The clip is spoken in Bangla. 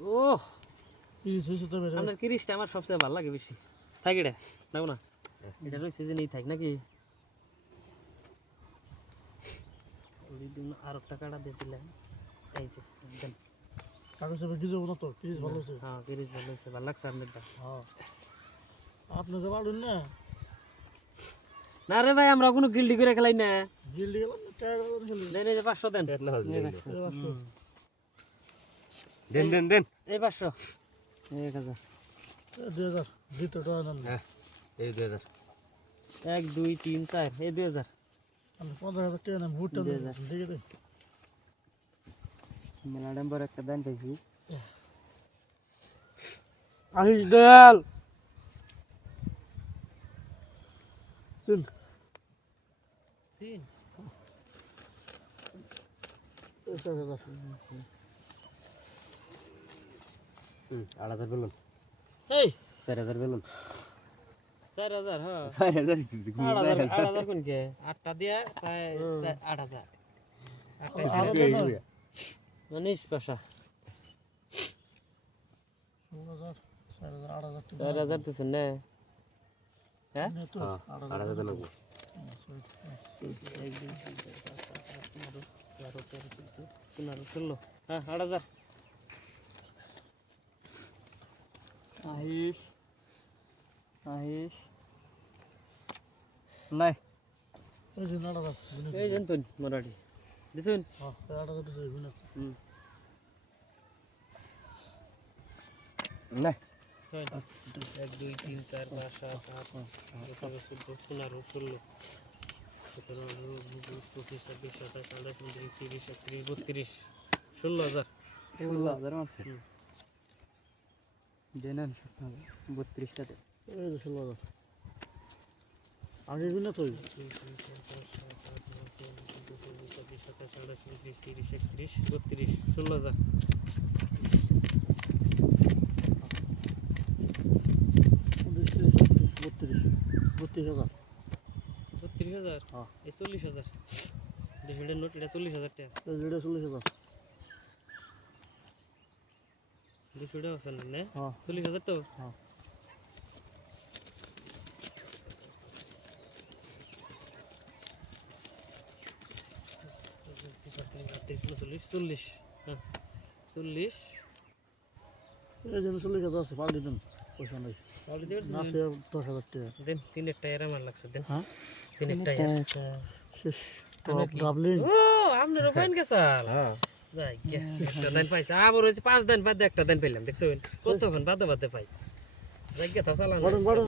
ও তিরিশ হয়েছে তবে আপনার কিরিশটা আমার সবচেয়ে ভালো লাগে বেশি থাক এটা নাও না এটা রয়েছে যে নেই থাক নাকি আর একটা কাটা দিয়ে দিলাম এই যে একদম কাগজ হবে কিছু না তো তিরিশ ভালো আছে হ্যাঁ কিরিশ ভালো হয়েছে ভালো লাগছে আপনারটা হ্যাঁ আপনি যে পারুন না না রে ভাই আমরা কোনো গিল্ডি করে খেলাই না গিল্ডি গেলাম না টায়ার খেলি দেন এই যে 500 দেন দেন দেন দেন এই 500 1000 2000 ভিতর টাকা নেন হ্যাঁ এই 2000 1 2 3 4 এই 2000 আমি 15000 টাকা নেন ভুট্টা দিয়ে দে মেলা নম্বর একটা দেন পাইছি আহিস দয়াল শুন তিন 5000 8000 বলুন এই 4000 বলুন 4000 হ্যাঁ 4000 8000 কোন কে 8টা দিয়া প্রায় 8000 মানিস পাশা 16000 4000 8000 4000 তো শুনে হ্যাঁ তো 8000 দেন লাগবে 16 হ্যাঁ 8000 আহিস আহিস নাই এই যে 8000 এই জান তো মরাড়ি দিছুন হ্যাঁ 8000 দিছে বিনা হুম না 1 2 3 4 5 6 7 8 9 10 11 12 13 14 15 16 17 18 19 20 21 22 23 16000 16000 মারছে দেন 32 টাকা এই যে 16000 আগে বিনা তো 16000 32000 হ্যাঁ এই 40000 200 নোট এটা 40000 টাকা এই যে 40000 200 টাকা আছে না হ্যাঁ 40000 তো হ্যাঁ চল্লিশ হ্যাঁ 40 এই যে 40000 আছে পাল্টি দেন পয়সা নাই না সে 10000 টাকা দেন তিনের টায়ার আমার লাগছে দেন হ্যাঁ তিনের টায়ার শেষ টপ ডাবলিং ও আপনার ওপেন গেছাল হ্যাঁ যাই একটা দিন পাইছে আবার হইছে 5 দিন বাদে একটা দিন পেলাম দেখছেন কতক্ষণ বাদে বাদে পাই যাই গেতা চালান